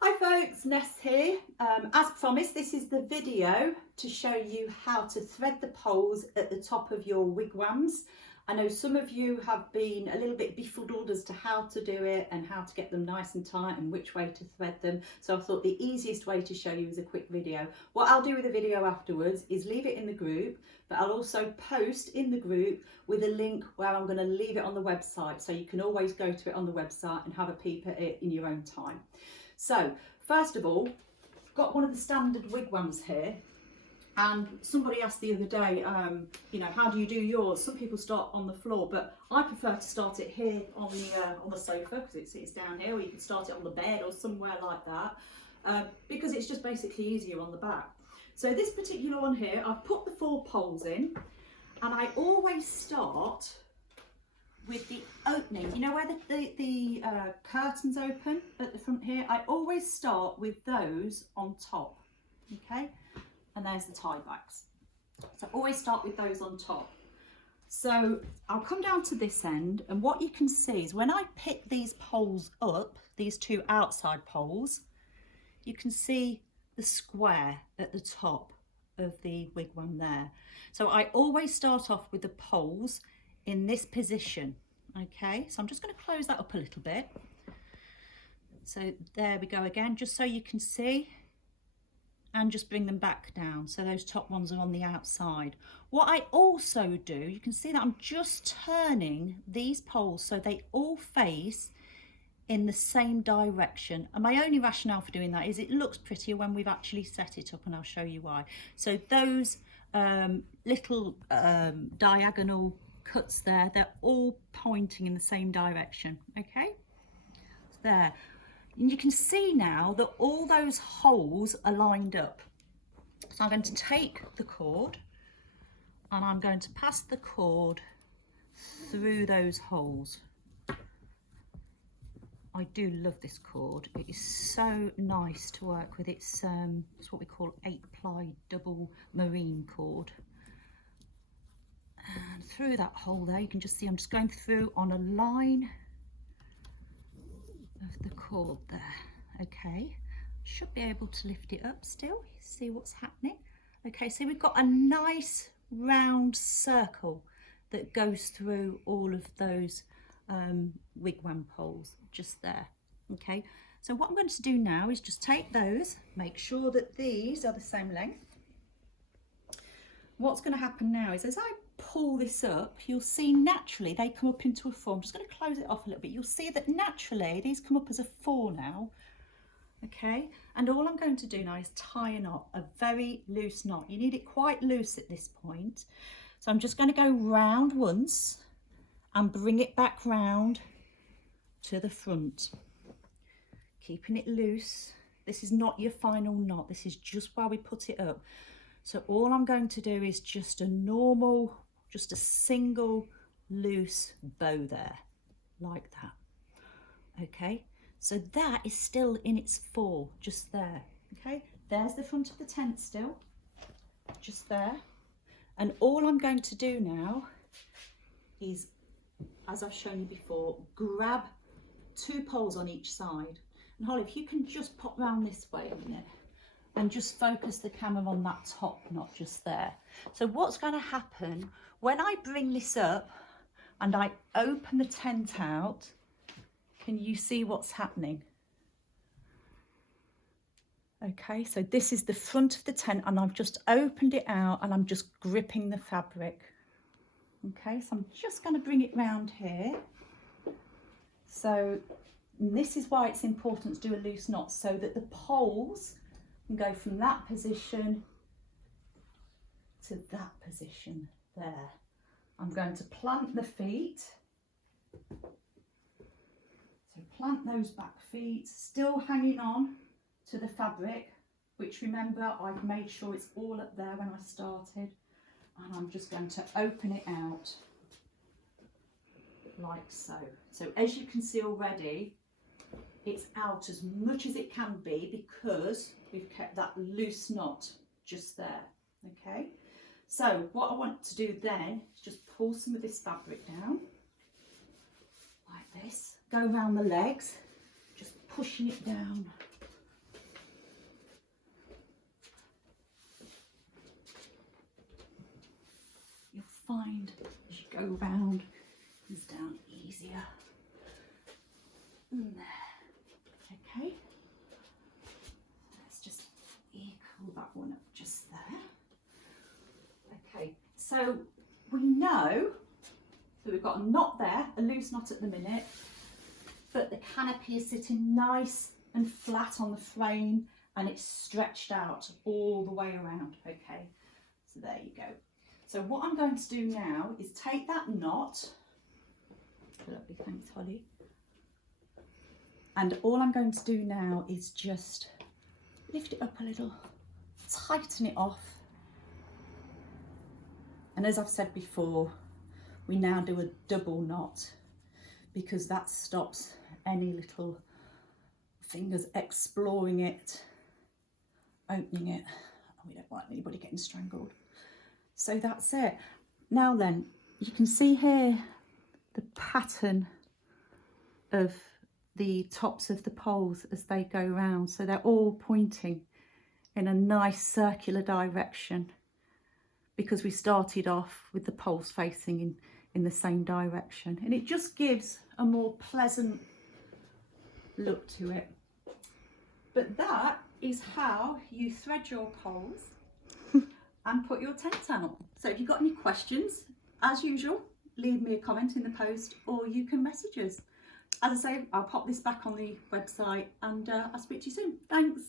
Hi folks, Ness here. As promised, this is the video to show you how to thread the poles at the top of your wigwams. I know some of you have been a little bit befuddled as to how to do it and how to get them nice and tight and which way to thread them. So I thought the easiest way to show you is a quick video. What I'll do with the video afterwards is leave it in the group, but I'll also post in the group with a link where I'm going to leave it on the website. So you can always go to it on the website and have a peep at it in your own time. So first of all, I've got one of the standard wigwams here, and somebody asked the other day, you know, how do you do yours? Some people start on the floor, but I prefer to start it here on the sofa because it's down here, or you can start it on the bed or somewhere like that, because it's just basically easier on the back. So this particular one here, I've put the 4 poles in, and I always start with the opening, you know where the curtains open at the front here? I always start with those on top, okay? And there's the tie backs. So always start with those on top. So I'll come down to this end, and what you can see is when I pick these poles up, these 2 outside poles, you can see the square at the top of the wigwam there. So I always start off with the poles in this position. Okay, so I'm just going to close that up a little bit. So there we go again, just so you can see, and just bring them back down so those top ones are on the outside. What I also do, you can see that I'm just turning these poles so they all face in the same direction, and my only rationale for doing that is it looks prettier when we've actually set it up, and I'll show you why. So those little diagonal cuts there, they're all pointing in the same direction. Okay, there, and you can see now that all those holes are lined up. So I'm going to take the cord and I'm going to pass the cord through those holes. I do love this cord, it is so nice to work with. It's what we call 8-ply double marine cord. And through that hole there, you can just see I'm just going through on a line of the cord there. Okay, should be able to lift it up still, see what's happening. Okay, so we've got a nice round circle that goes through all of those wigwam poles just there. Okay, so what I'm going to do now is just take those, make sure that these are the same length. What's going to happen now is as I pull this up, you'll see naturally they come up into a 4. I'm just going to close it off a little bit. You'll see that naturally these come up as a 4 now. Okay, and all I'm going to do now is tie a knot, a very loose knot. You need it quite loose at this point. So I'm just going to go round once and bring it back round to the front, keeping it loose. This is not your final knot, this is just while we put it up. So all I'm going to do is just a normal, just a single loose bow there, like that. Okay, so that is still in its 4, just there. Okay, there's the front of the tent still, just there. And all I'm going to do now is, as I've shown you before, grab 2 poles on each side. And Holly, if you can just pop round this way a minute and just focus the camera on that top knot just there. So what's going to happen when I bring this up and I open the tent out, can you see what's happening? Okay, so this is the front of the tent and I've just opened it out and I'm just gripping the fabric. Okay, so I'm just going to bring it round here. So this is why it's important to do a loose knot, so that the poles can go from that position to that position there. I'm going to plant the feet. So plant those back feet, still hanging on to the fabric, which remember I've made sure it's all up there when I started. And I'm just going to open it out like so. So as you can see already, it's out as much as it can be because we've kept that loose knot just there. Okay, so what I want to do then is just pull some of this fabric down like this, go around the legs, just pushing it down easier. Okay, let's just equal that one up just there. Okay, so we know that we've got a knot there, a loose knot at the minute, but the canopy is sitting nice and flat on the frame and it's stretched out all the way around. Okay, so there you go. So what I'm going to do now is take that knot, lovely, thanks Holly, and all I'm going to do now is just lift it up a little, tighten it off, and as I've said before, we now do a double knot because that stops any little fingers exploring it, opening it. We don't want anybody getting strangled. So that's it. Now then, you can see here the pattern of the tops of the poles as they go round. So they're all pointing in a nice circular direction because we started off with the poles facing in the same direction. And it just gives a more pleasant look to it. But that is how you thread your poles and put your tent out. So if you've got any questions, as usual, leave me a comment in the post or you can message us. As I say, I'll pop this back on the website and I'll speak to you soon. Thanks.